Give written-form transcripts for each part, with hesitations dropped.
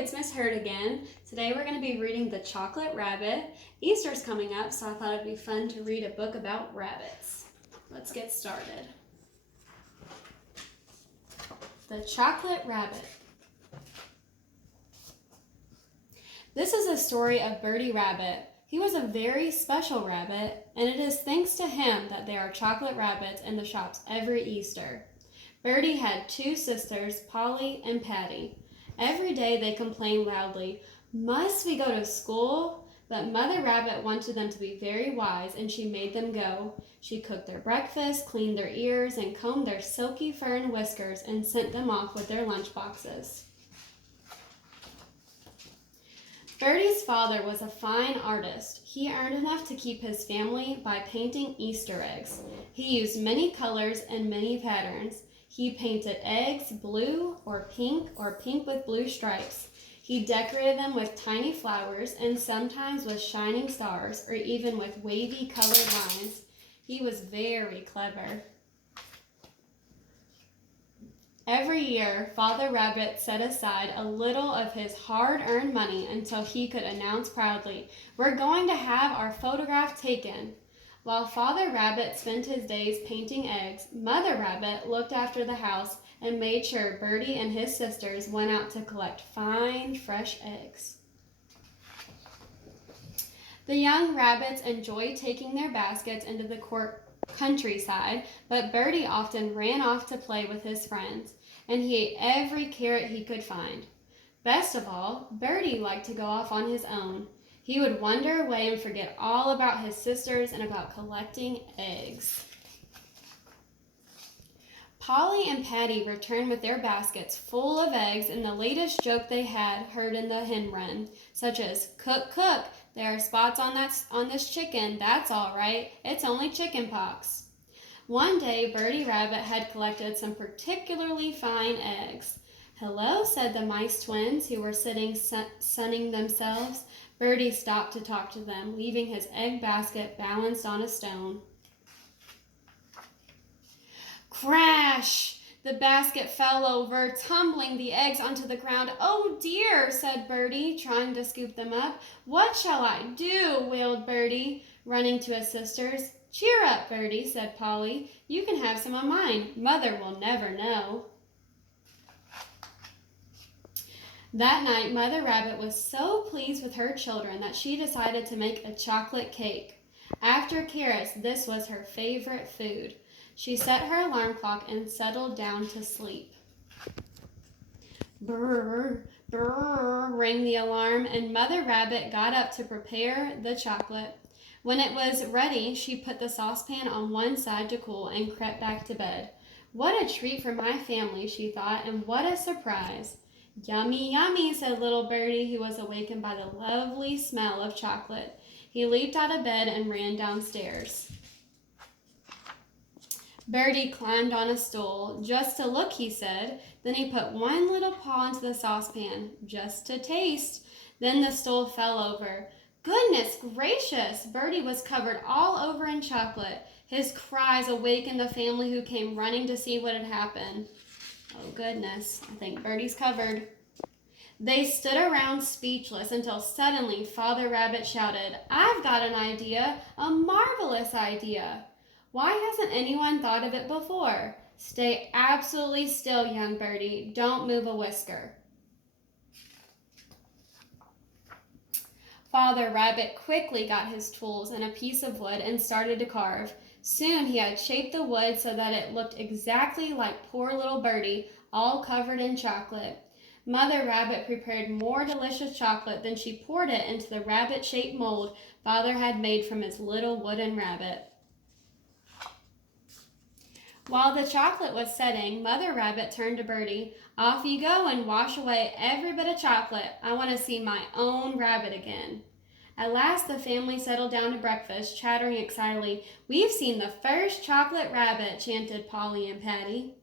it's Miss Hurd again. Today we're going to be reading The Chocolate Rabbit. Easter's coming up, so I thought it'd be fun to read a book about rabbits. Let's get started. The Chocolate Rabbit. This is a story of Birdie Rabbit. He was a very special rabbit, and it is thanks to him that there are chocolate rabbits in the shops every Easter. Birdie had two sisters, Polly and Patty. Every day they complained loudly, "Must we go to school?" But Mother Rabbit wanted them to be very wise, and she made them go. She cooked their breakfast, cleaned their ears, and combed their silky fur and whiskers, and sent them off with their lunch boxes. Birdie's father was a fine artist. He earned enough to keep his family by painting Easter eggs. He used many colors and many patterns. He painted eggs blue or pink with blue stripes. He decorated them with tiny flowers and sometimes with shining stars or even with wavy colored lines. He was very clever. Every year, Father Rabbit set aside a little of his hard-earned money until he could announce proudly, "We're going to have our photograph taken." While Father Rabbit spent his days painting eggs, Mother Rabbit looked after the house and made sure Birdie and his sisters went out to collect fine, fresh eggs. The young rabbits enjoyed taking their baskets into the countryside, but Birdie often ran off to play with his friends, and he ate every carrot he could find. Best of all, Birdie liked to go off on his own. He would wander away and forget all about his sisters and about collecting eggs. Polly and Patty returned with their baskets full of eggs and the latest joke they had heard in the hen run, such as, "Cook, cook, there are spots on this chicken, that's all right, it's only chicken pox." One day, Birdie Rabbit had collected some particularly fine eggs. "Hello," said the mice twins who were sitting sunning themselves. Birdie stopped to talk to them, leaving his egg basket balanced on a stone. Crash! The basket fell over, tumbling the eggs onto the ground. "Oh dear," said Birdie, trying to scoop them up. "What shall I do?" wailed Birdie, running to his sisters. "Cheer up, Birdie," said Polly. "You can have some of mine. Mother will never know." That night, Mother Rabbit was so pleased with her children that she decided to make a chocolate cake. After carrots, this was her favorite food. She set her alarm clock and settled down to sleep. Brrr, brrr, rang the alarm, and Mother Rabbit got up to prepare the chocolate. When it was ready, she put the saucepan on one side to cool and crept back to bed. "What a treat for my family," she thought, "and what a surprise." "Yummy, yummy," said little Birdie, who was awakened by the lovely smell of chocolate. He leaped out of bed and ran downstairs. Birdie climbed on a stool. "Just to look," he said. Then he put one little paw into the saucepan, just to taste. Then the stool fell over. Goodness gracious! Birdie was covered all over in chocolate. His cries awakened the family, who came running to see what had happened. "Oh goodness, I think Birdie's covered." They stood around speechless until suddenly Father Rabbit shouted, "I've got an idea, a marvelous idea. Why hasn't anyone thought of it before? Stay absolutely still, young Birdie. Don't move a whisker." Father Rabbit quickly got his tools and a piece of wood and started to carve. Soon he had shaped the wood so that it looked exactly like poor little Birdie, all covered in chocolate. Mother Rabbit prepared more delicious chocolate than she poured it into the rabbit-shaped mold Father had made from his little wooden rabbit. While the chocolate was setting, Mother Rabbit turned to Birdie. "Off you go and wash away every bit of chocolate. I want to see my own rabbit again." At last the family settled down to breakfast, chattering excitedly. "We've seen the first chocolate rabbit," chanted Polly and Patty.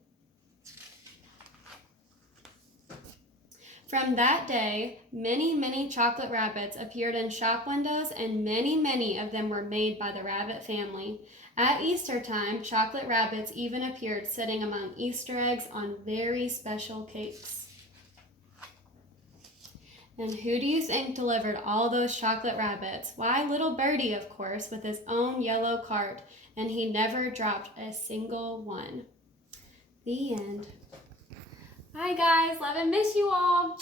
From that day, many, many chocolate rabbits appeared in shop windows, and many, many of them were made by the rabbit family. At Easter time, chocolate rabbits even appeared sitting among Easter eggs on very special cakes. And who do you think delivered all those chocolate rabbits? Why, little Birdie, of course, with his own yellow cart, and he never dropped a single one. The end. Bye, guys. Love and miss you all.